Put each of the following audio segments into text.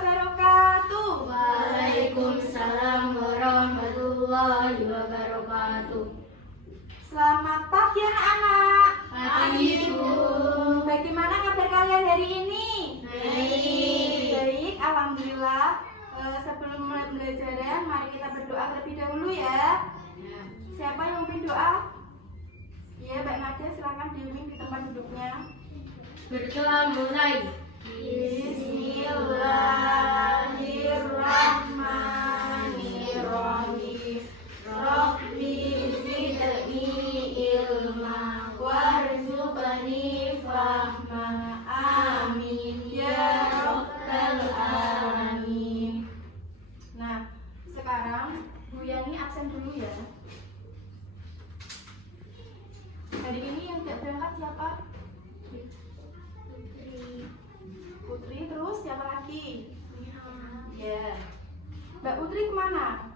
wabarakatuh. Waalaikumsalam warahmatullahi wabarakatuh. Selamat pagi anak-anak. Pagi, Bu. Bagaimana kabar kalian hari ini? Baik. Baik, alhamdulillah. Sebelum mulai pembelajaran, mari kita berdoa terlebih dahulu ya. Siapa yang memimpin doa? Ya, Mbak Nadia, silakan diiring di tempat duduknya. Berdoa mulai. Bismillahirrahmanirrahim. Rabbi zidni ilma warzuqni fahma. Amin ya rabbal alamin. Nah, sekarang Bu Yani absen dulu ya. Hari ini yang tidak berangkat siapa? Putri, terus siapa lagi? Ya. Mbak Putri kemana?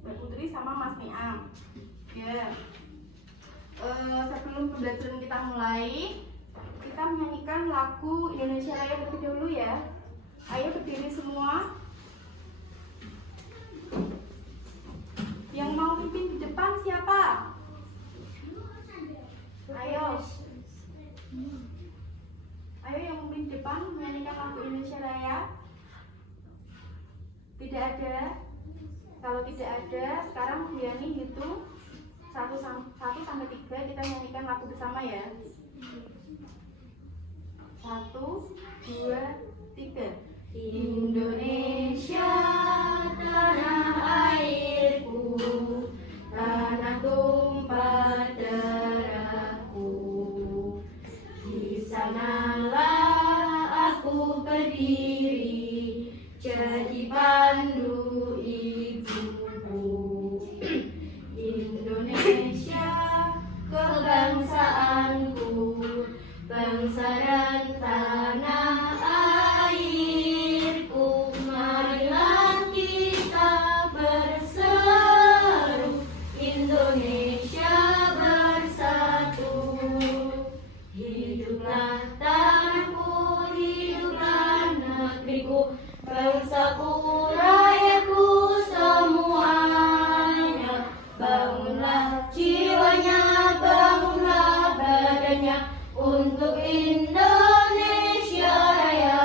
Mbak Putri sama Mas Niam. Ya. Sebelum pembelajaran kita mulai, kita menyanyikan lagu Indonesia Raya terlebih dahulu ya. Ayo berdiri semua. Yang mau pimpin di depan siapa? Ayo. Ayo yang memimpin di depan menyanyikan lagu Indonesia Raya. Tidak ada. Kalau tidak ada, sekarang Bu Yani hitung 1 sampai 3, kita nyanyikan lagu bersama ya. 1, 2, 3. Indonesia tanah airku, tanah tumpah darahku. Di sanalah aku berdiri, jadi pandu ibuku. Indonesia kebangsaanku, bangsa dan tanah airku. Marilah kita berseru, Indonesia bersatu. Hiduplah tanahku, hiduplah negeriku, bangsaku, rakyatku semuanya. Bangunlah jiwanya, bangunlah badannya untuk Indonesia Raya.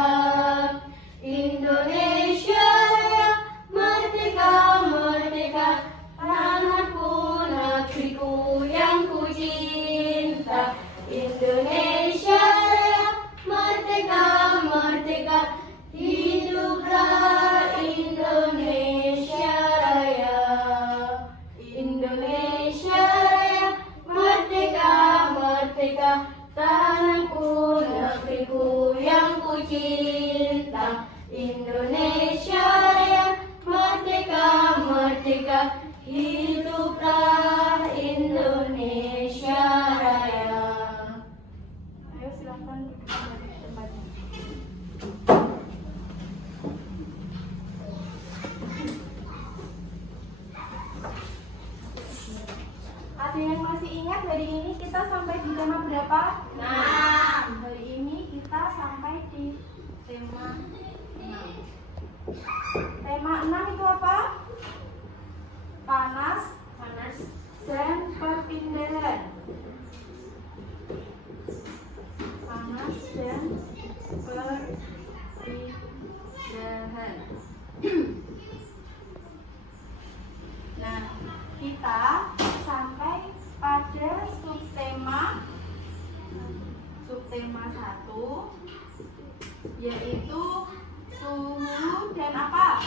Indonesia Raya, merdeka, merdeka, tanahku, negeriku yang ku cinta. Indonesia Raya, merdeka, merdeka, hiduplah Indonesia Raya. Indonesia Raya, merdeka, merdeka, tanahku, negeriku yang ku cinta. Indonesia Raya, merdeka, merdeka, hiduplah Indonesia Raya. Ayo silakan duduk di tempatnya. Ada yang masih ingat hari ini kita sampai di tema berapa? 6. Hari ini kita sampai di tema 6. Tema 6 itu apa? Panas, dan perpindahan. Panas dan perpindahan. Nah, kita sampai pada subtema 1, yaitu suhu dan apa?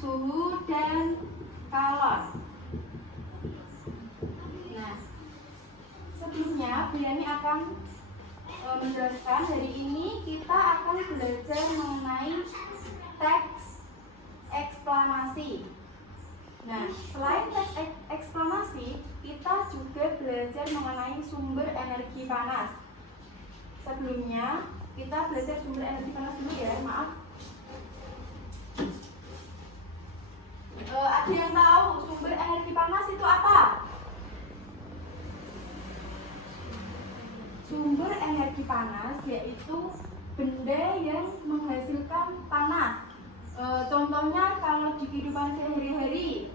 Suhu dan kalor. Nah, sebelumnya Bu Yani akan menjelaskan hari ini kita akan belajar mengenai teks eksklamasi. Nah, selain teks eksklamasi, kita juga belajar mengenai sumber energi panas. Sebelumnya, kita belajar sumber energi panas dulu ya, maaf. Ada yang tahu sumber energi panas itu apa? sumber energi panas yaitu benda yang menghasilkan panas. Contohnya kalau di kehidupan sehari-hari,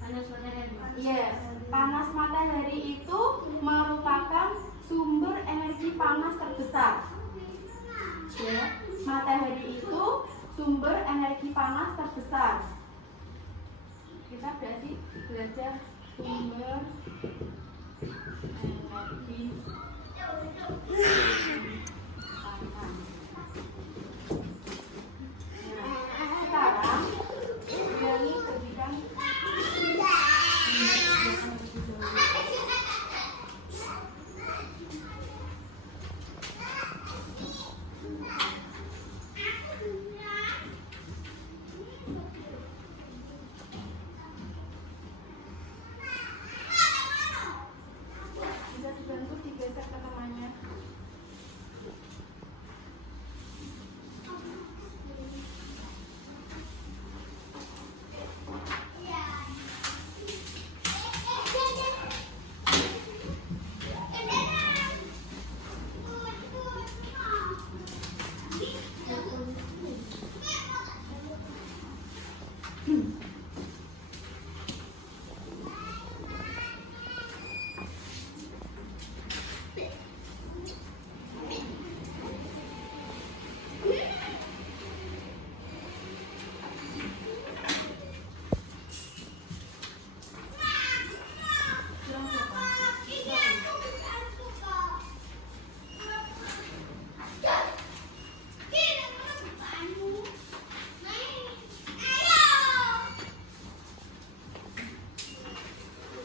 Panas matahari. ya, panas matahari itu merupakan sumber energi panas terbesar. Ya, matahari itu sumber energi panas terbesar. Kita berarti belajar sumber energi panas. Sekarang ulangi berikan bisa dibantu digeser ke temannya.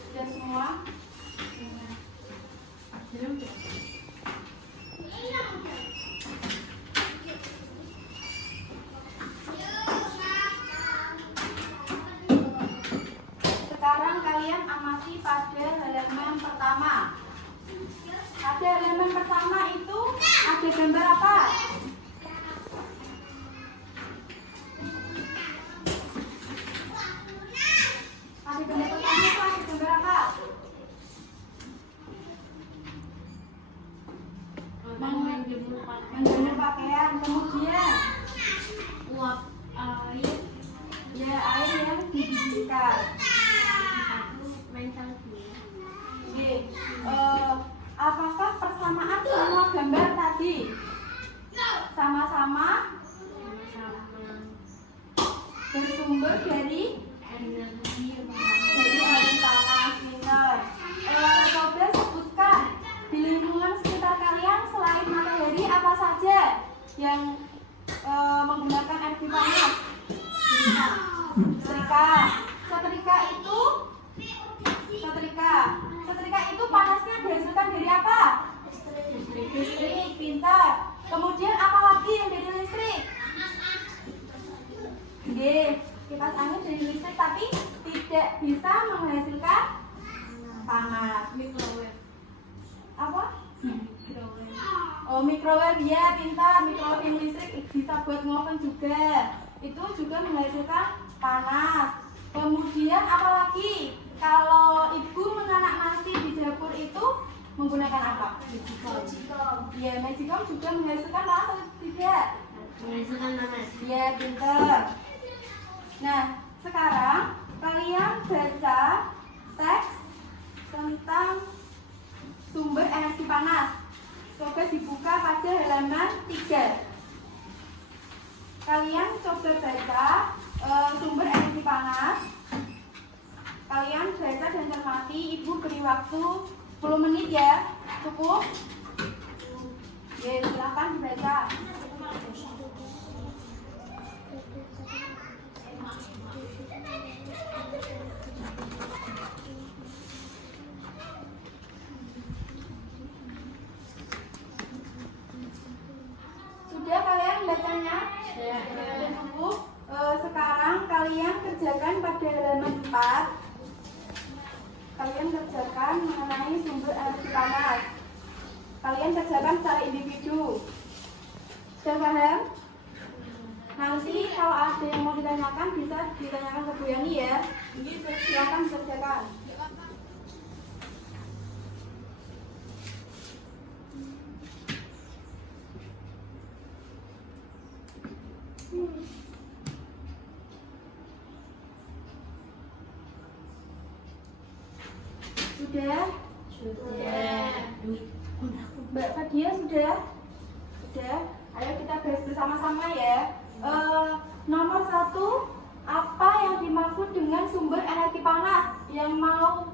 Sudah semua? Sekarang kalian amati pada halaman pertama. Pada halaman pertama itu ada gambar apa? Pada gambar pertama itu ada gambar apa? Menggambar pakaian. Kemudian Uap air. ya air yang dididihkan. Main salju. Oke, apakah persamaan semua gambar tadi? Sama-sama Sama-sama bersumber dari energi air panas. Pintar. Coba sebutkan di lingkungan sekitar kalian selain matahari apa saja yang menggunakan energi panas? Setrika. Setrika itu panasnya dihasilkan dari apa? Listrik. Pintar. Kemudian apa lagi yang dari listrik? Kipas angin dari listrik tapi tidak bisa menghasilkan panas. microwave. Apa? Microwave. Oh, microwave, ya, pintar. Microwave yang listrik bisa buat ngoven juga. Itu juga menghasilkan panas. Kemudian apa lagi? Kalau ibu menanak nasi di dapur itu menggunakan apa? Magicom. Ya, magicom juga menghasilkan panas atau tidak? Menghasilkan panas. Ya, pintar. Nah, sekarang kalian baca teks tentang sumber energi panas. Coba dibuka pada halaman 3. Kalian coba baca sumber energi panas. Kalian baca dan cermati. Ibu beri waktu 10 menit ya. Cukup? Ya, silakan dibaca. Sudah kalian bacanya? Sudah cukup. Sekarang kalian kerjakan pada halaman 4. Kalian kerjakan mengenai sumber energi panas. Kalian kerjakan secara individu. Sudah paham? Nanti kalau ada yang mau ditanyakan bisa ditanyakan ke Bu Yani ya. Silakan dikerjakan. sudah? Sudah. Mbak Fadia sudah? Sudah. Ayo kita bahas bersama-sama ya. Nomor 1, apa yang dimaksud dengan sumber energi panas? Yang mau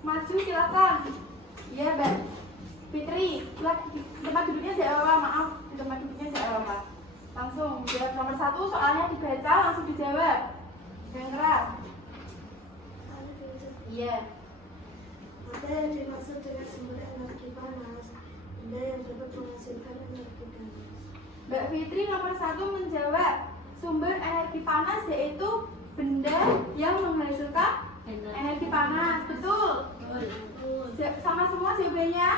maju silakan. Ya, Mbak Fitri, tempat duduknya di awal, maaf, tempat duduknya di awal. Langsung jawab nomor 1, soalnya dibaca langsung dijawab. Yang keras. Iya. Apa yang dimaksud dengan sumber energi panas? Benda yang dapat menghasilkan energi panas. Mbak Fitri nomor 1 menjawab sumber energi panas yaitu benda yang menghasilkan energi panas. Betul? Sama semua jawabannya.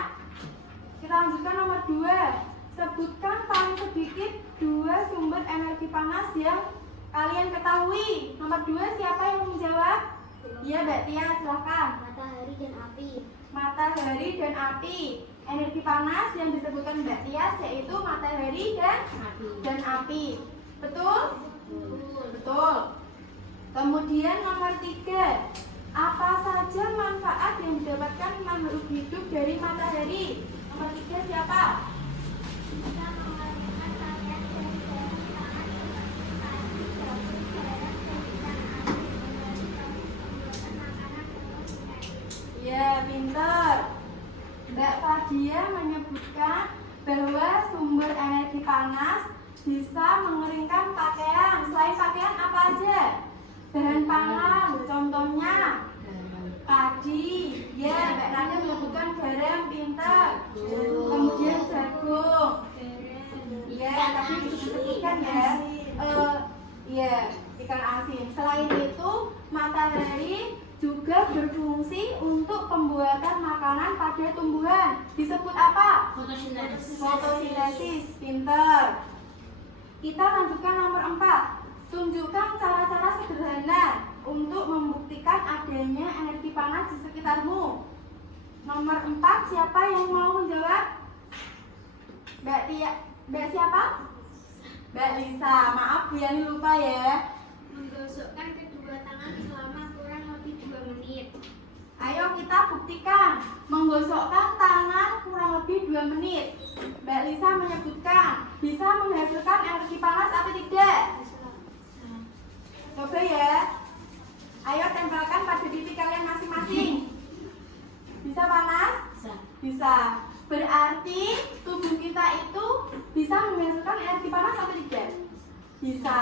Kita lanjutkan nomor 2. Sebutkan paling sedikit 2 sumber energi panas yang kalian ketahui. Nomor 2 siapa yang menjawab? Iya, Mbak Tia, silahkan. Matahari dan api. Matahari dan api. Energi panas yang disebutkan Mbak Tia yaitu matahari dan api. Betul? Betul. Kemudian nomor 3. Apa saja manfaat yang didapatkan makhluk hidup dari matahari? Nomor 3 siapa? Bisa mengalirkan cahaya dari Ya, pinter. Mbak Fadia menyebutkan bahwa sumber energi panas bisa mengeringkan pakaian. Selain pakaian apa aja? Bahan pangan, contohnya padi. Ya, Mbak Nadia menyebutkan garam, pinter. Kemudian jagung. Iya, tapi disebutkan ya. Iya, ikan asin. Selain itu, matahari juga berfungsi untuk pembuatan makanan pada tumbuhan. Disebut apa? Fotosintesis. Pinter. Kita lanjutkan nomor 4. Tunjukkan cara-cara sederhana untuk membuktikan adanya energi panas di sekitarmu. Nomor 4, siapa yang mau menjawab? Mbak Tia, Mbak siapa? Mbak Lisa. Maaf Bu Yani lupa ya. menggosokkan kedua tangan selama kurang lebih 2 menit. Ayo kita buktikan. Menggosokkan tangan kurang lebih 2 menit. Mbak Lisa menyebutkan bisa menghasilkan energi panas atau tidak? Coba ya. Ayo tempelkan pada pipi kalian masing-masing. Bisa panas? Bisa. Berarti tubuh kita itu bisa menghasilkan energi panas atau tidak? Bisa.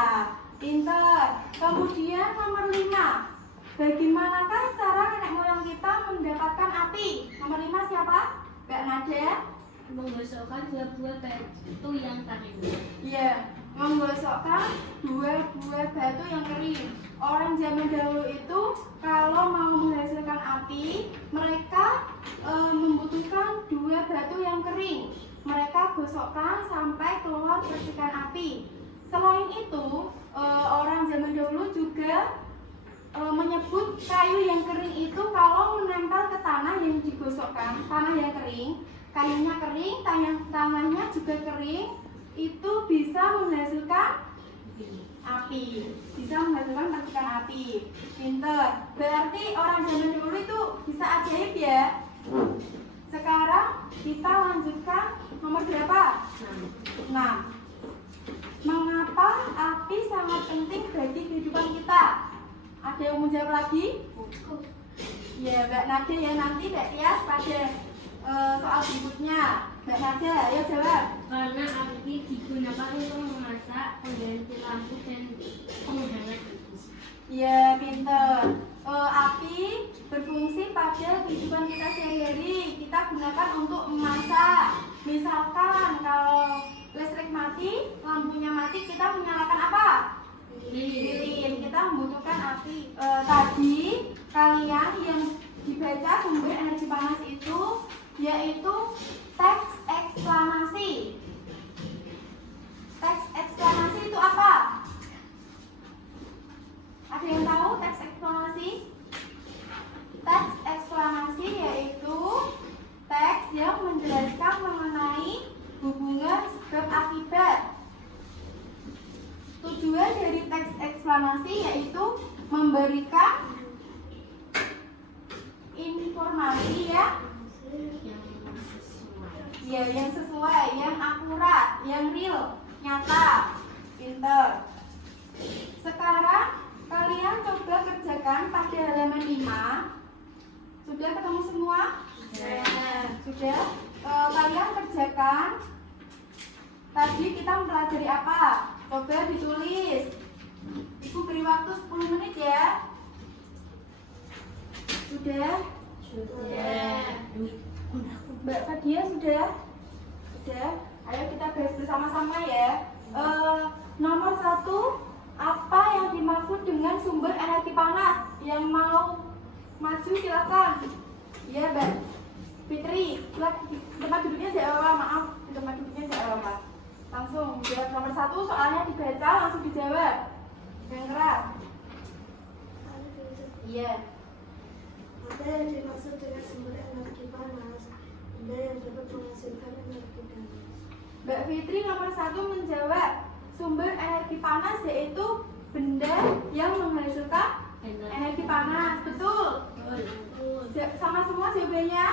Pinter. Kemudian nomor 5. Bagaimanakah cara nenek moyang kita mendapatkan api? Nomor 5 siapa? Mbak Nada? Menggosokkan 2 buah batu yang kering. Iya, menggosokkan 2 buah batu yang kering. Orang zaman dahulu itu kalau mau menghasilkan api, mereka membutuhkan 2 batu yang kering. Mereka gosokkan sampai keluar percikan api. Selain itu, orang zaman dahulu juga menyebut kayu yang kering itu kalau menempel ke tanah yang digosokkan, tanah yang kering, kayunya kering, tanahnya juga kering, itu bisa menghasilkan api, bisa menghasilkan percikan api. Pinter. Berarti orang zaman dulu itu bisa ajaib ya. Sekarang kita lanjutkan nomor berapa? 6. Mengapa api sangat penting bagi kehidupan kita? Ada yang mau jawab lagi? Ya, Mbak Nada ya, nanti Mbak Tias pada soal berikutnya. Mbak Nada, ayo jawab. Karena api digunakan untuk memasak, pengganti lampu dan penghangat. Ya, pinter. Api berfungsi pada kehidupan kita sehari-hari. Kita gunakan untuk memasak. Misalkan kalau listrik mati, lampunya mati, kita menyalakan apa? Lilin. Kita membutuhkan api. Tadi kalian yang dibaca sumber energi panas itu yaitu teks eksklamasi. Teks eksklamasi itu apa? Ada yang tahu teks eksklamasi? Teks eksklamasi yaitu teks yang menjelaskan mengenai hubungan sebab akibat. Tujuan dari teks eksklamasi yaitu memberikan informasi informasi ya. Ya, yang sesuai, yang akurat, yang real, nyata, pinter. Sekarang kalian coba kerjakan pada halaman 5. Sudah ketemu semua? Sudah? Kalian kerjakan. Tadi kita mempelajari apa? Coba ditulis. Ibu beri waktu 10 menit ya. Sudah? Mbak Fadia sudah? Sudah? Ayo kita bahas bersama-sama ya. Nomor 1, apa yang dimaksud dengan sumber energi panas? Yang mau maju silakan. Ya, Mbak Fitri, tempat duduknya di awal, maaf, tempat duduknya di awal. Langsung jawab nomor 1, soalnya dibaca langsung dijawab. Yang keras. Iya. Ada yang dimaksud dengan sumber energi panas, benda yang dapat menghasilkan energi panas. Mbak Fitri nomor 1 menjawab sumber energi panas yaitu benda yang menghasilkan energi panas. Betul? Sama semua jawabannya.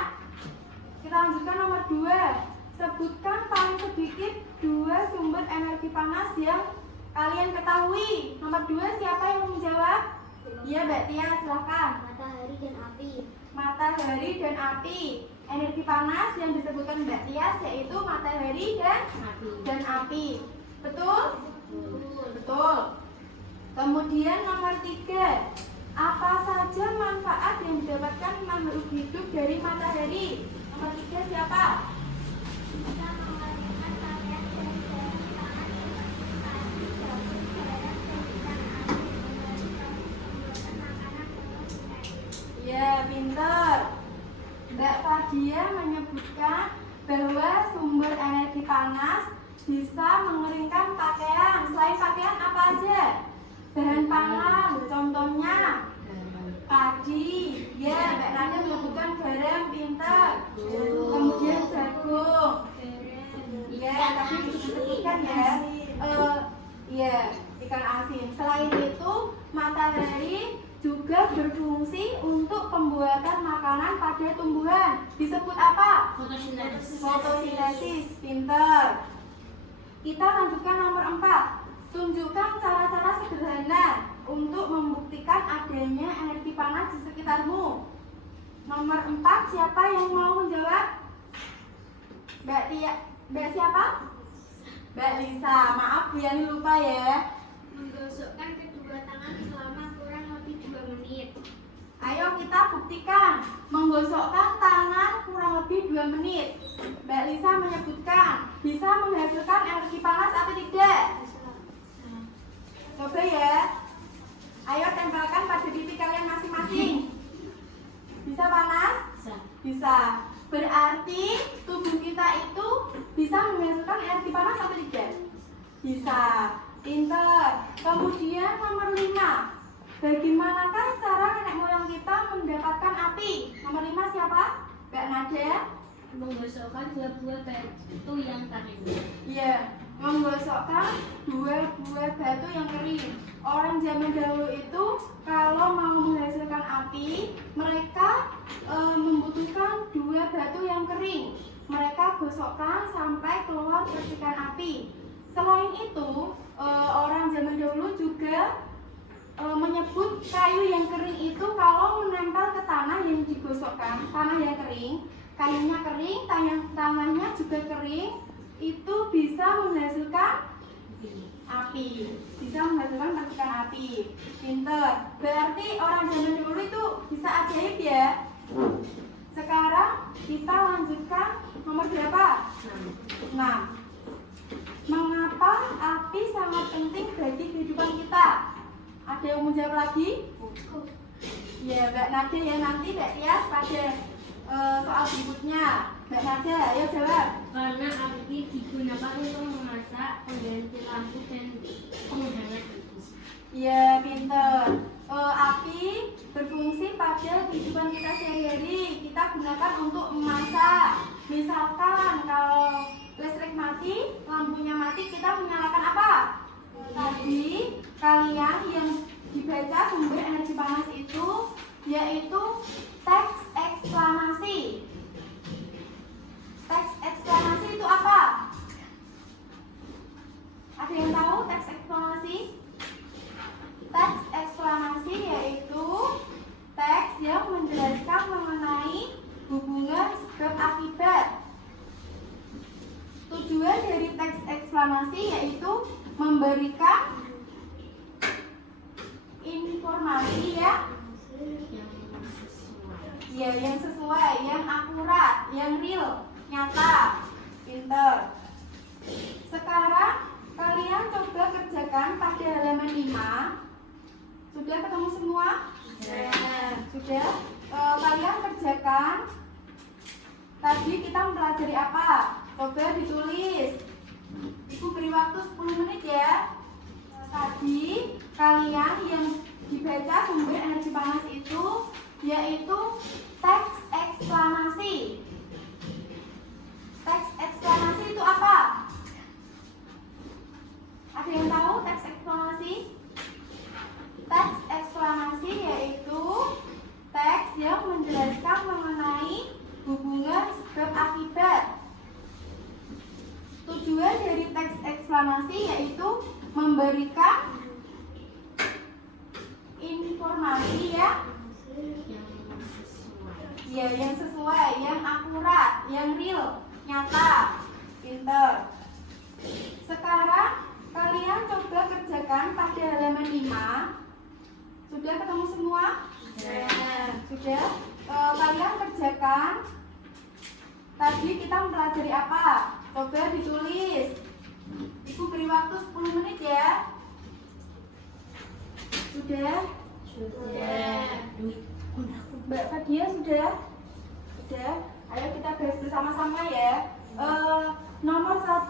Kita lanjutkan nomor 2. Sebutkan paling sedikit 2 sumber energi panas yang kalian ketahui. Nomor 2 siapa yang menjawab? Iya, Mbak Tia, silakan. Matahari dan api. Matahari dan api. Energi panas yang disebutkan Mbak Tias yaitu matahari dan api. Betul? Betul. Kemudian nomor 3. Apa saja manfaat yang didapatkan makhluk hidup dari matahari? Nomor 3 siapa? Bisa mengalirkan cahaya dari panas Ya, pinter. Mbak Fadia menyebutkan bahwa sumber energi panas bisa mengeringkan pakaian. Selain pakaian apa aja? Bahan pangan, contohnya padi. Ya, Mbak Nadia menyebutkan garam, pinter. Kemudian jagung. Iya, tapi disebutkan ya. Iya, ikan asin. Selain itu, matahari juga berfungsi untuk pembuatan makanan pada tumbuhan. Disebut apa? Fotosintesis. Pinter. Kita lanjutkan nomor 4. Tunjukkan cara-cara sederhana untuk membuktikan adanya energi panas di sekitarmu. Nomor 4, siapa yang mau menjawab? Mbak Tia, Mbak siapa? Mbak Lisa. Maaf, Yani lupa ya. menggosokkan kedua tangan selama kurang lebih 2 menit. Ayo kita buktikan. Menggosokkan tangan kurang lebih 2 menit. Mbak Lisa menyebutkan bisa menghasilkan energi panas atau tidak? Coba ya. Ayo tempelkan pada titik kalian masing-masing. Bisa panas? Bisa. Berarti tubuh kita itu bisa menghasilkan energi panas atau tidak? Bisa. Pinter. Kemudian nomor 5. Bagaimanakah cara nenek moyang kita mendapatkan api? Nomor 5 siapa? Mbak Nadia? Menggosokkan 2 buah batu yang kering. Iya, menggosokkan 2 buah batu yang kering. Orang zaman dahulu itu kalau mau menghasilkan api, mereka membutuhkan 2 batu yang kering. Mereka gosokkan sampai keluar percikan api. Selain itu, orang zaman dahulu juga menyebut kayu yang kering itu kalau menempel ke tanah yang digosokkan, tanah yang kering, kayunya kering, tanahnya juga kering, itu bisa menghasilkan api, bisa menghasilkan percikan api. Pinter. Berarti orang zaman dulu itu bisa ajaib ya. Sekarang kita lanjutkan nomor berapa? 6. Mengapa api sangat penting bagi kehidupan kita? Ada yang mau jawab lagi? Ya, Mbak Nadia ya, nanti Mbak Tias pada soal berikutnya. Mbak Nadia, ayo jawab. Karena api digunakan untuk memasak, pengganti lampu, dan penghangat tubuh. Ya, pinter. Api berfungsi pada kehidupan kita sehari-hari. Kita gunakan untuk memasak. Misalkan kalau listrik mati, lampunya mati, kita menyalakan apa? Tadi kalian yang dibaca sumber energi panas itu yaitu teks eksklamasi memberikan informasi ya, yang sesuai, yang akurat, yang real, nyata, pinter. Sekarang kalian coba kerjakan pada halaman 5. Sudah ketemu semua? Sudah? Kalian kerjakan. Tadi kita mempelajari apa? Coba ditulis. Ibu beri waktu 10 menit ya. Tadi kalian yang dibaca sumber energi panas itu yaitu teks eksklamasi. Teks eksklamasi itu apa? Ada yang tahu teks eksklamasi? Teks eksklamasi yaitu teks yang menjelaskan mengenai hubungan sebab akibat. Tujuan dari teks eksklamasi yaitu memberikan informasi ya, yang sesuai, yang akurat, yang real, nyata, pinter. Sekarang kalian coba kerjakan pada halaman 5. Sudah ketemu semua? Sudah? Kalian kerjakan. Tadi kita mempelajari apa? Coba ditulis. Ibu beri waktu 10 menit ya. Sudah? Mbak Fadia sudah? Sudah? Ayo kita bahas bersama-sama ya. Nomor 1,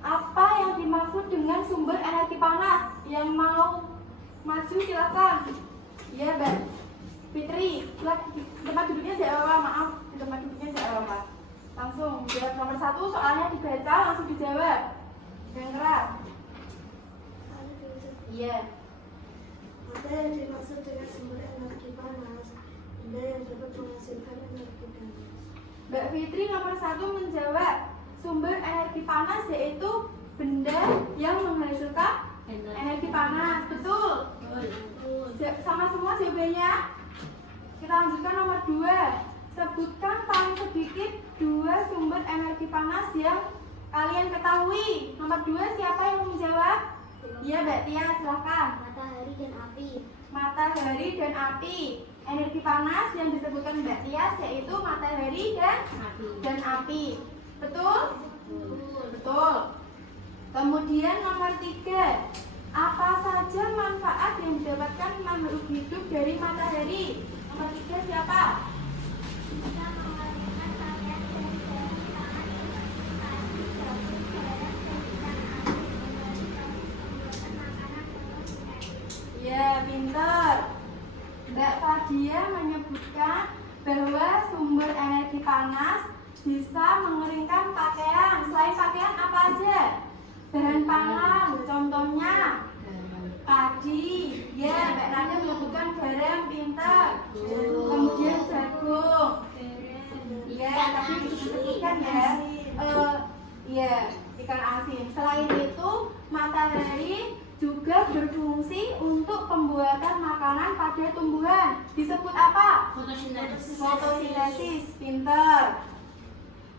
apa yang dimaksud dengan sumber energi panas? Yang mau maju silakan. Ya, Mbak Fitri, tempat duduknya di awal, maaf, di tempat duduknya di awal. Langsung jawab nomor 1, soalnya dibaca langsung dijawab. Yang keras. Iya. Apa yang dimaksud dengan sumber energi panas? Benda yang dapat menghasilkan energi panas. Mbak Fitri nomor 1 menjawab sumber energi panas yaitu benda yang menghasilkan energi panas. Betul? Sama semua jawabannya. Kita lanjutkan nomor 2. Sebutkan paling sedikit 2 sumber energi panas yang kalian ketahui. Nomor 2 siapa yang mau menjawab? Ya, Mbak Tia, silakan. Matahari dan api. Matahari dan api. Energi panas yang disebutkan Mbak Tia yaitu matahari dan api. Betul? Betul. Kemudian nomor 3. Apa saja manfaat yang didapatkan makhluk hidup dari matahari? Nomor 3 siapa? Bisa mengalirkan pakaian dari Ya, pinter. Mbak Fadia menyebutkan bahwa sumber energi panas bisa mengeringkan pakaian. Selain pakaian apa aja? Bahan pangan, contohnya padi. Ya, Mbak Nadia menyebutkan garam, pinter. Kemudian jagung. Iya, tapi disebutkan ya. Iya, ikan asin. Selain itu, matahari juga berfungsi untuk pembuatan makanan pada tumbuhan. Disebut apa? Fotosintesis. Pinter.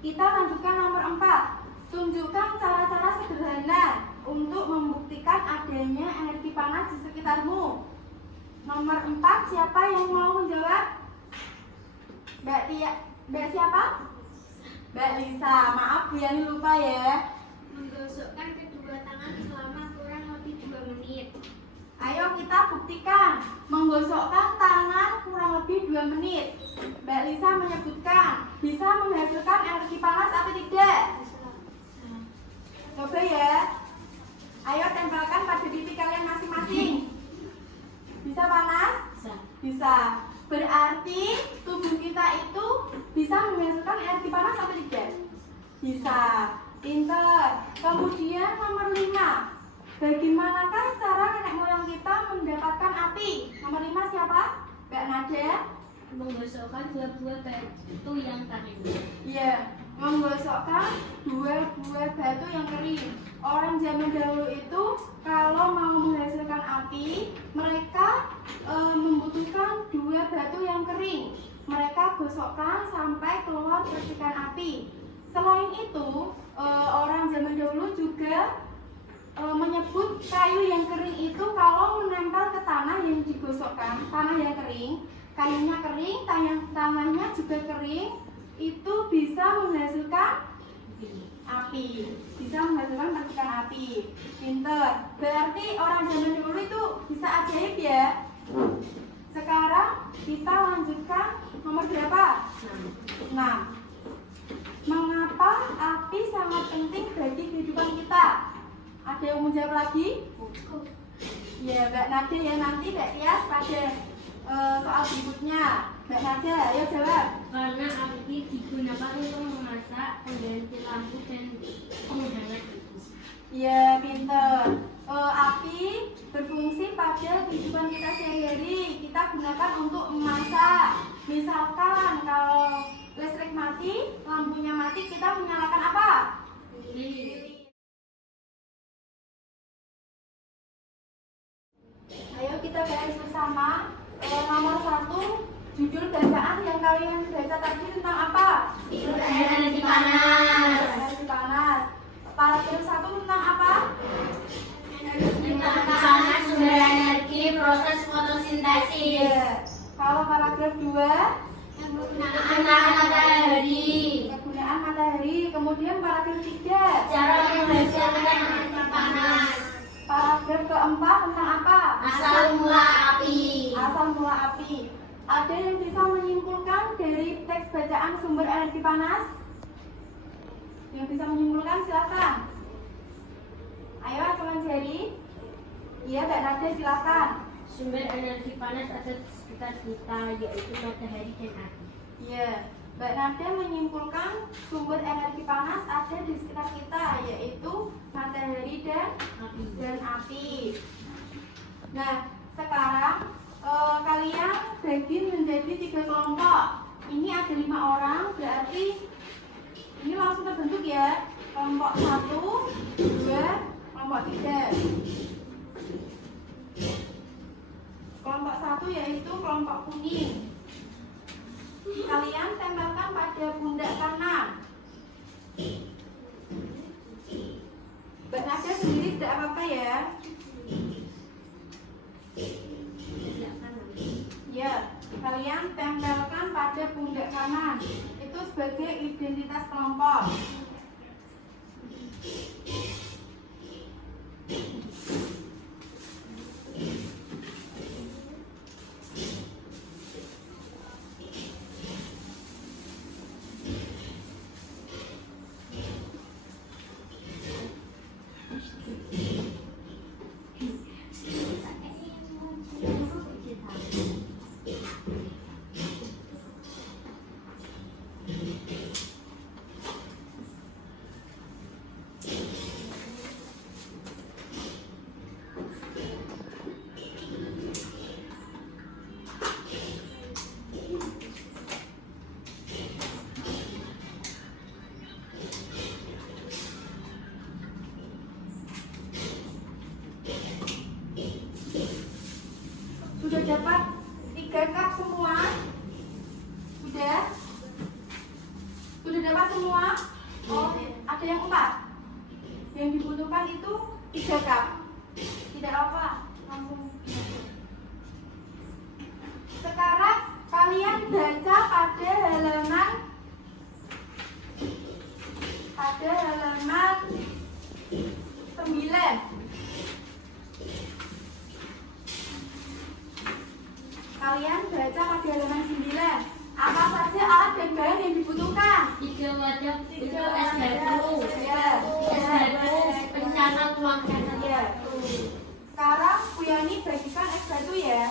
Kita lanjutkan nomor 4. Tunjukkan cara-cara sederhana untuk membuktikan adanya energi panas di sekitarmu. Nomor 4, siapa yang mau menjawab? Mbak Tia. Mbak siapa? Mbak Lisa. Maaf, Bu Yani lupa ya. menggosokkan kedua tangan selama kurang lebih 2 menit. Ayo kita buktikan. Menggosokkan tangan kurang lebih 2 menit. Mbak Lisa menyebutkan bisa menghasilkan energi panas atau tidak? Coba ya. Ayo tempelkan pada titik kalian masing-masing. Bisa panas? Bisa. Berarti tubuh kita itu bisa menghasilkan energi panas atau tidak? Bisa. Pinter. Kemudian nomor 5. Bagaimanakah cara nenek moyang kita mendapatkan api? Nomor 5 siapa? Mbak Nadia? Menggosokkan buah-buah batu yang kering. Iya, menggosokkan 2 buah batu yang kering. Orang zaman dahulu itu kalau mau menghasilkan api, mereka membutuhkan 2 batu yang kering. Mereka gosokkan sampai keluar percikan api. Selain itu, orang zaman dahulu juga menyebut kayu yang kering itu kalau menempel ke tanah yang digosokkan, tanah yang kering, kayunya kering, tanahnya juga kering, itu bisa menghasilkan api, bisa menghasilkan percikan api. Pinter. Berarti orang zaman dulu itu bisa ajaib ya. Sekarang kita lanjutkan nomor berapa? 6. Mengapa api sangat penting bagi kehidupan kita? Ada yang mau jawab lagi? Ya, Mbak Nade ya, nanti Mbak Tias pada soal berikutnya. Mbak Nade, ayo jawab. Karena api digunakan untuk memasak, pengganti lampu dan penghangat. Ya, pinter. Api berfungsi pada kehidupan kita sehari-hari. Kita gunakan untuk memasak. Misalkan kalau listrik mati, lampunya mati, kita menyalakan apa? Ayo kita bahas bersama. Nomor 1, judul bacaan yang kalian baca tadi tentang apa? Energi panas. Energi panas. Paragraf 1 tentang apa? Energi panas, sumber energi, proses fotosintesis. Iya. Kalau paragraf 2, Penggunaan matahari. kegunaan matahari. Kemudian paragraf 3, Cara menghasilkan energi panas. paragraf keempat tentang apa? Asal mula api. Asal mula api. Ada yang bisa menyimpulkan dari teks bacaan sumber energi panas? Yang bisa menyimpulkan silakan. Ayo teman jari. Iya, Mbak Nadia silakan. Sumber energi panas ada di sekitar kita, yaitu matahari dan api. Iya, Mbak Nadia menyimpulkan sumber energi panas ada di sekitar kita, yaitu matahari dan api. Nah, sekarang kalian bagi menjadi 3 kelompok. Ini ada 5 orang, berarti ini langsung terbentuk ya. Kelompok 1, 2, kelompok 3. Kelompok 1 yaitu kelompok kuning. Kalian tempelkan pada pundak kanan. Mbak Nadia sendiri tidak apa-apa ya. Ya, kalian tempelkan pada pundak kanan. Itu sebagai identitas kelompok. Sudah dapat 3 cup semua? Sudah? Sudah dapat semua? Oh, ada yang 4. Yang dibutuhkan itu 3 cup. Tidak apa, langsung. Sekarang kalian baca pada halaman 9. Kalian baca pada halaman 9. Apa saja alat dan bahan yang dibutuhkan? 3 wadah untuk es batu. Ya. Es batu, pencana tuang kanan. Ya. Sekarang Puyani bagikan es batu ya.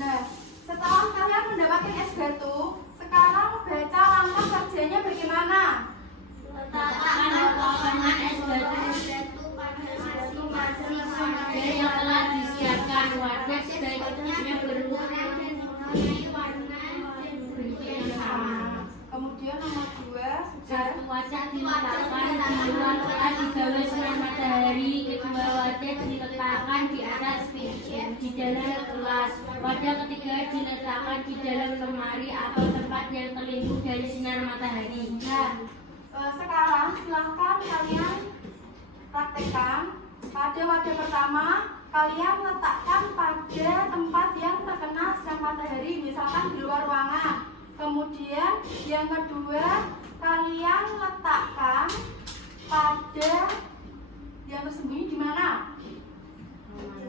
Nah, setelah kalian mendapatkan es batu, sekarang baca langkah kerjanya bagaimana? Letakkan potongan es batu masing-masing wadah yang telah disiapkan. Wadah sebaiknya berwarna dan mempunyai warna dan bentuk yang sama. Kemudian nomor 2, di dalam kelas. Wadah ketiga diletakkan di dalam lemari atau tempat yang terlindung dari sinar matahari. Nah, sekarang silahkan kalian praktekkan. Pada wadah pertama, kalian letakkan pada tempat yang terkena sinar matahari, misalkan di luar ruangan. Kemudian yang kedua, kalian letakkan pada yang tersembunyi di mana?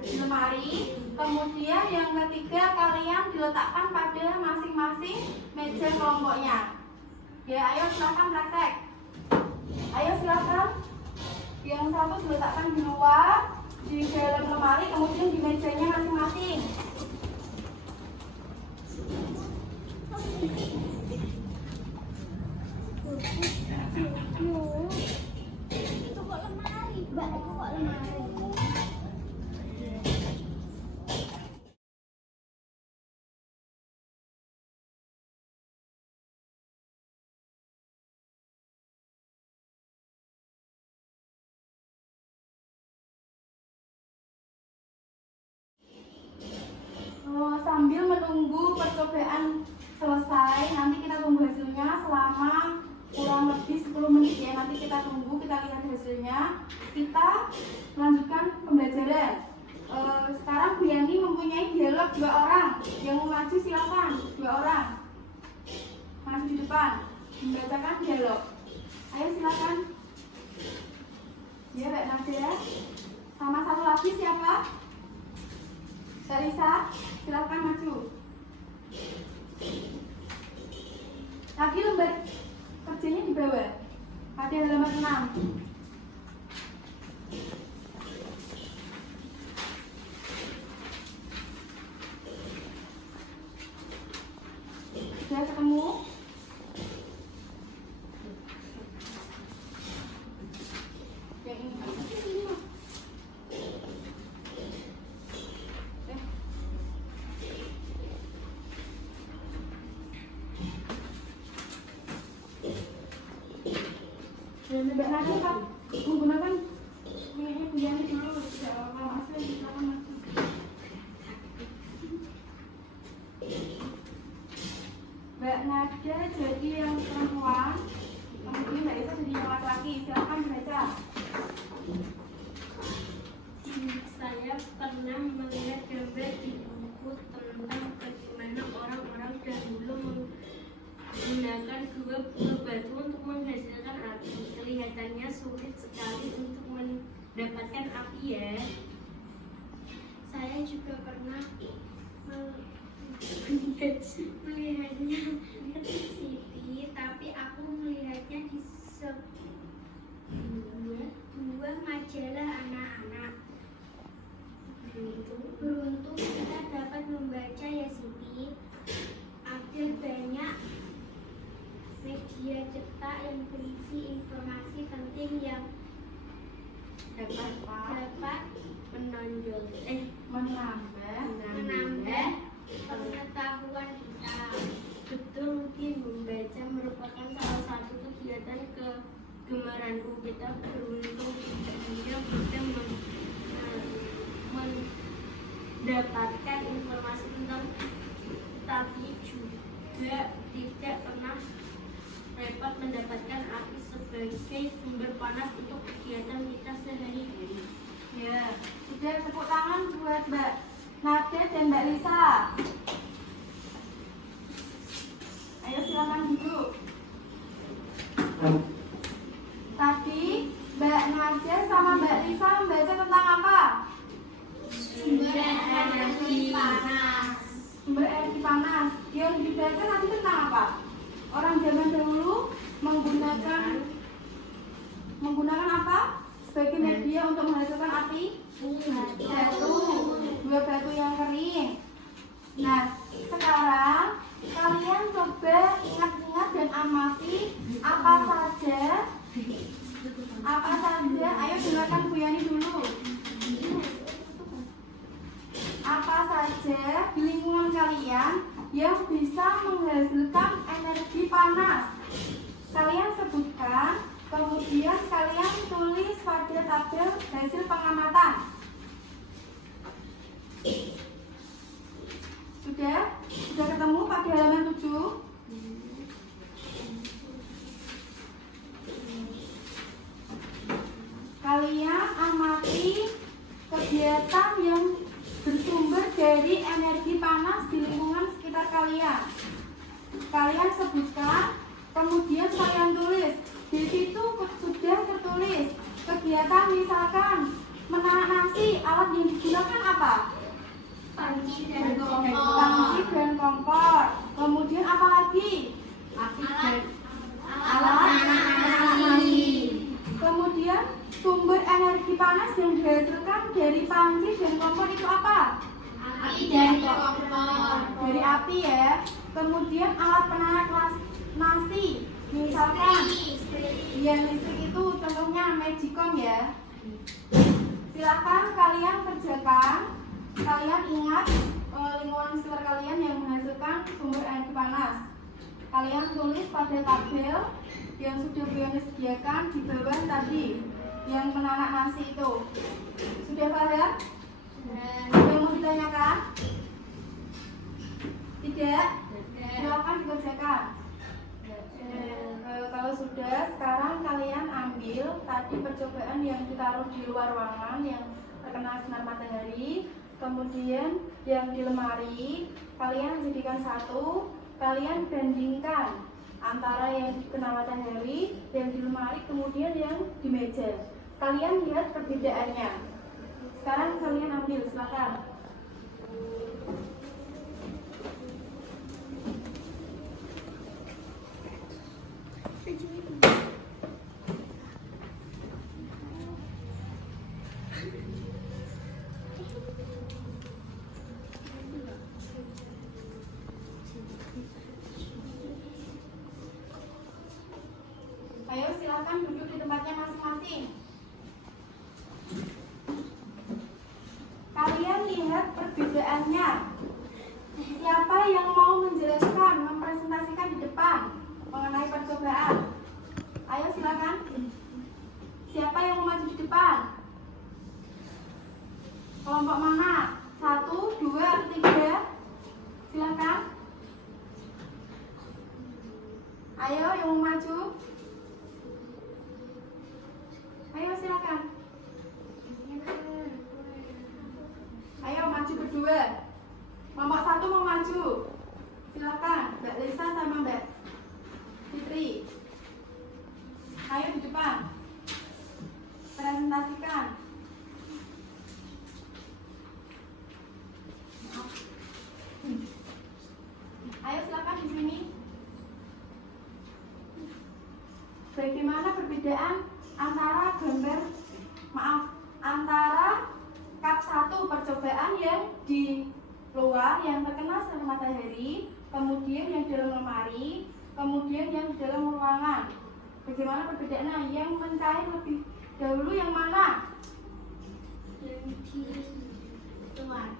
Di lemari. Kemudian yang ketiga, kalian diletakkan pada masing-masing meja kelompoknya. Ya, ayo silakan praktek. Ayo silakan. Yang satu diletakkan di luar, di dalam lemari, kemudian di mejanya masing-masing. Itu kok lemari, Mbak? Itu kok lemari? Sambil menunggu percobaan selesai, nanti kita tunggu hasilnya selama kurang lebih 10 menit ya. Nanti kita tunggu, kita lihat hasilnya. Kita lanjutkan pembelajaran. Sekarang Bu Yani mempunyai dialog 2 orang. Yang mau maju silakan, 2 orang. Maju di depan, membacakan dialog. Ayo silakan. Ya, Mbak Nadia. Sama satu lagi siapa? Teresa, silakan maju. Lagi lembar kerjanya di bawah. Pada halaman 6. Sudah ketemu? Yang ini. Mbak Nadia kan menggunakan punyanya Bu Yani dulu. Tidak apa-apa, Mas. Silakan maju. Mbak Nadia jadi yang perempuan, kemudian Mbak Isa jadi yang laki-laki. Silakan baca. Saya pernah melihat gambar di buku tentang bagaimana orang-orang dahulu menggunakan dua buah batu untuk menghasilkan api. Kelihatannya sulit sekali untuk mendapatkan api ya. Saya juga pernah melihatnya di Siti, tapi aku melihatnya di sebuah majalah anak-anak. Beruntung kita dapat membaca ya Siti. Ada banyak media cetak yang berisi informasi penting yang dapat menambah pengetahuan kita. Betul, mungkin membaca merupakan salah satu kegiatan kegemaranku. Kita beruntung hingga kita mendapatkan informasi tentang, tapi juga tidak pernah repot mendapatkan api sebagai sumber panas untuk kegiatan kita sehari-hari. Ya, sudah tepuk tangan buat Mbak Nadia dan Mbak Lisa. Ayo silakan duduk. Tadi Mbak Nadia sama Mbak Lisa membaca tentang apa? Sumber energi panas. Sumber energi panas. Yang dibaca nanti tentang apa? Orang zaman dahulu menggunakan apa sebagai media untuk menghasilkan api? Batu, 2 batu yang kering. Nah, sekarang kalian coba ingat-ingat dan amati apa saja. Ayo dengarkan Bu Yani dulu. Apa saja di lingkungan kalian yang bisa menghasilkan energi panas? Kalian sebutkan, kemudian kalian tulis pada tabel hasil pengamatan. dari energi panas di lingkungan sekitar kalian. Kalian sebutkan, kemudian kalian tulis. Di situ sudah tertulis kegiatan, misalkan menanak nasi, alat yang digunakan apa? Panci dan Panci dan kompor. Kemudian apa lagi? Alat nasi. Kemudian sumber energi panas yang dihasilkan dari panci dan kompor itu apa? api dan kompor. Dari api ya. Kemudian alat penanak nasi, misalkan yang listrik itu contohnya Magicom ya. Silakan kalian kerjakan. Kalian ingat lingkungan sekitar kalian yang menghasilkan sumber energi panas. Kalian tulis pada tabel yang sudah kalian sediakan di bawah tadi, yang menanak nasi itu. Sudah paham? Ada yang mau ditanyakan? Tidak? Silakan dikerjakan. Kalau sudah, sekarang kalian ambil tadi percobaan yang ditaruh di luar ruangan yang terkena sinar matahari, kemudian yang di lemari kalian jadikan satu, kalian bandingkan antara yang kena matahari, yang di lemari, kemudian yang di meja. Kalian lihat perbedaannya. Sekarang kalian ambil, silakan. Ayo silakan duduk di tempatnya masing-masing. Kalian lihat perbedaannya. Siapa yang mau menjelaskan, mempresentasikan di depan mengenai percobaan? Ayo silakan. Siapa yang mau maju di depan? Kelompok mana? 1, 2, atau 3? Silakan. Ayo yang mau maju. Ayo silakan. Ayo maju berdua. Kelompok 1 mau maju. Silakan, Mbak Lisa sama Mbak Fitri. Ayo di depan. Presentasikan. Ayo silakan di sini. Bagaimana perbedaan antara antara cup 1 percobaan yang di luar yang terkena sinar matahari, kemudian yang di dalam lemari, kemudian yang di dalam ruangan. Bagaimana perbedaannya? Yang mencair lebih dahulu yang mana?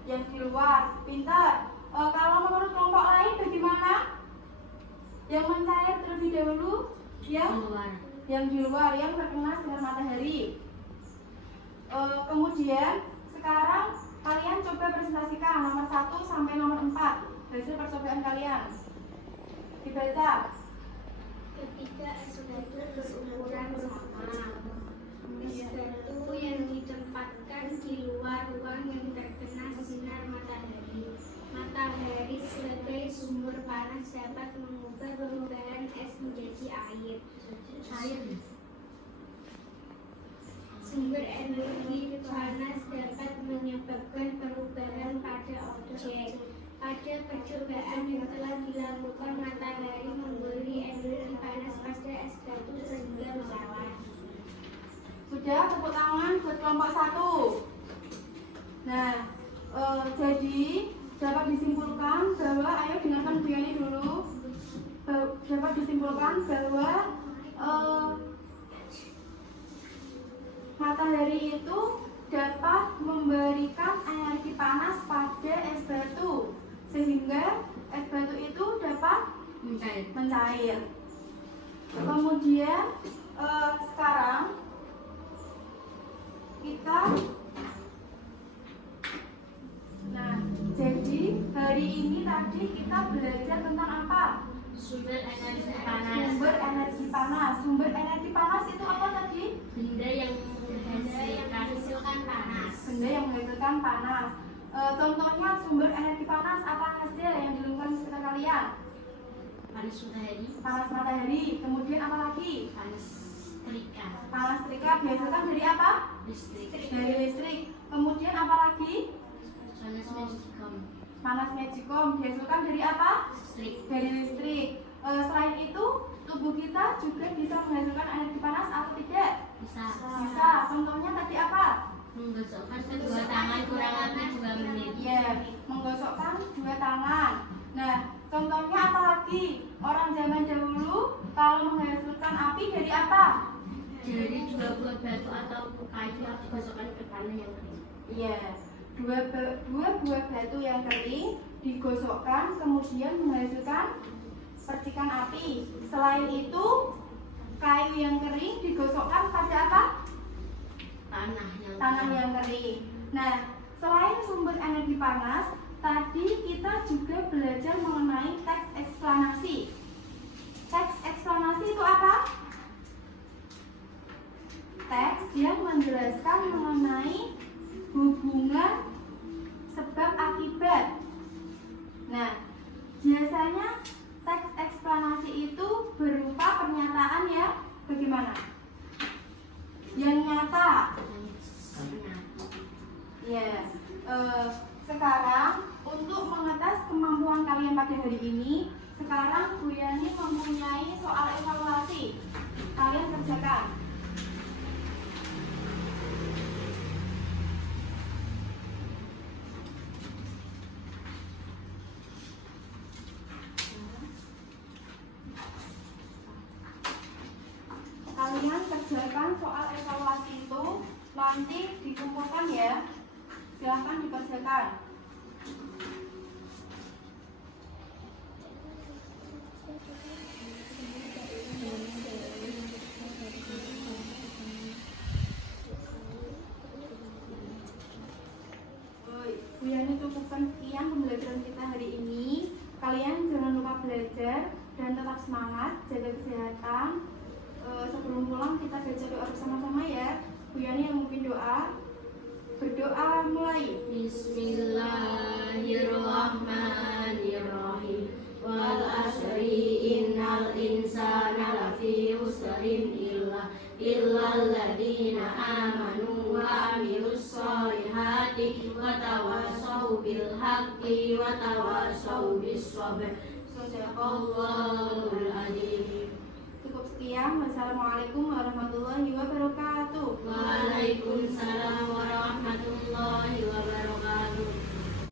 Yang di luar. Pintar. Kalau menurut kelompok lain bagaimana? Yang mencair terlebih dahulu yang di luar, yang terkena sinar matahari. Kemudian sekarang kalian coba presentasikan nomor 1 sampai nomor 4 hasil percobaan kalian. Dibaca. Ketika es batu berukuran sama, es batu yang ditempatkan di luar ruang yang terkena sinar matahari. Matahari sebagai sumber panas dapat mengubah perubahan es menjadi air. Sumber energi panas dapat menyebabkan perubahan pada objek. Pada percobaan yang telah dilakukan, matahari memberi energi panas pada es batu sehingga menyala. Sudah, tepuk tangan buat kelompok 1. Nah, jadi dapat disimpulkan bahwa, ayo dengarkan Bu Yani dulu. Dapat disimpulkan bahwa matahari itu dapat memberikan energi panas pada es batu sehingga es batu itu dapat mencair. Kemudian sekarang kita jadi hari ini tadi kita belajar tentang apa? Sumber energi panas. Sumber energi panas. Sumber energi panas itu apa tadi? Benda yang menghasilkan panas. Benda yang menghasilkan panas. Contohnya sumber energi panas apa hasil yang di lingkungan sekitar kalian? Panas matahari, Panas matahari. Kemudian apa lagi? panas terika, Panas terik dihasilkan dari apa? listrik, Dari listrik. Kemudian apa lagi? panas magicom, Panas magicom dihasilkan dari apa? listrik, Dari listrik. Selain itu, tubuh kita juga bisa menghasilkan energi panas atau tidak? bisa Bisa. Contohnya tadi apa? menggosokkan kedua tangan kurang lebih 2 menit. Ya, menggosokkan dua tangan. Nah, contohnya apa lagi? Orang zaman dahulu kalau menghasilkan api dari apa? Dari 2 buah batu atau kayu yang digosokkan ke tanah yang kering. Iya, dua buah batu yang kering digosokkan kemudian menghasilkan percikan api. Selain itu, kayu yang kering digosokkan pada apa? Tanah yang kering. Nah, selain sumber energi panas, tadi kita juga belajar mengenai teks eksplanasi. Teks eksplanasi itu apa? Teks yang menjelaskan mengenai hubungan sebab akibat. Nah, biasanya teks eksplanasi itu berupa pernyataan yang bagaimana? Yang nyata. Ya, sekarang untuk mengetes kemampuan kalian pada hari ini, sekarang Bu Yani mempunyai soal evaluasi. Kalian kerjakan. Kalian kerjakan soal evaluasi itu, nanti dikumpulkan ya. Silahkan dikerjakan. Bu Yani cukupkan sekian pembelajaran kita hari ini. Kalian jangan lupa belajar dan tetap semangat, jaga kesehatan. Sebelum pulang kita baca doa bersama-sama ya. Bu Yani yang memimpin doa. Berdoa mulai. Bismillahirrahmanirrahim. Wal asri innal insana lafi khusrin illal ladzina amanu wa amilus solihati wa tawassaw bil haqqi wa tawassaw bis sabr. Shadaqallahul adzim. Cukup sekian. Wassalamualaikum warahmatullahi wabarakatuh. Waalaikumsalam warahmatullahi wabarakatuh.